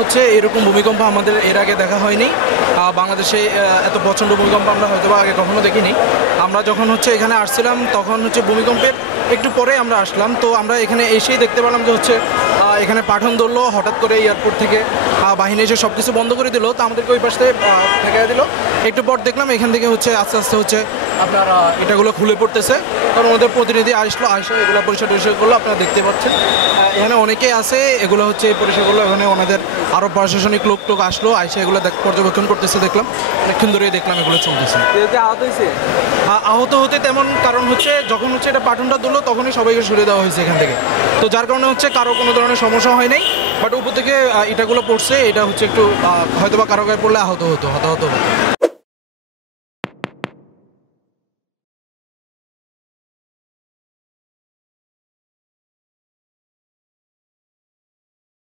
হচ্ছে এরকম ভূমিকম্প আমাদের এর আগে দেখা হয়নি। বাংলাদেশে এত প্রচণ্ড ভূমিকম্প আমরা হয়তো বা আগে কখনো দেখিনি। আমরা যখন হচ্ছে এখানে আসছিলাম তখন হচ্ছে ভূমিকম্পের একটু পরে আমরা আসলাম, তো আমরা এখানে এসেই দেখতে পেলাম যে হচ্ছে এখানে পাঠান ধরলো হঠাৎ করে এয়ারপোর্ট থেকে বাহিনী এসে সব কিছু বন্ধ করে দিল, তো আমাদেরকে ওই পাশ থেকে ফেঁকে দিল। একটু পর দেখলাম এখান থেকে হচ্ছে আস্তে আস্তে হচ্ছে আপনার এটাগুলো খুলে পড়তেছে, কারণ ওদের প্রতিনিধি আসলো, আসে এগুলো পরিষ্কার করলো। আপনারা দেখতে পাচ্ছেন এখানে অনেকেই আছে, এগুলো হচ্ছে পরিষ্কার করলো। এখানে ওনাদের আরও প্রশাসনিক লোক টোক আসলো, আইসে এগুলো পর্যবেক্ষণ করতেছে। দেখলাম অনেকক্ষণ ধরেই দেখলাম এগুলো চলতেছে। আহত হয়েছে? আহত হতে তেমন কারণ হচ্ছে যখন হচ্ছে এটা পাঠনটা তুললো তখনই সবাইকে সরিয়ে দেওয়া হয়েছে এখান থেকে, তো যার কারণে হচ্ছে কারো কোনো ধরনের সমস্যা হয় নাই। বাট উপর থেকে ইটাগুলো পড়ছে, এটা হচ্ছে একটু হয়তো বা কারো গায়ে পড়লে আহত হতো।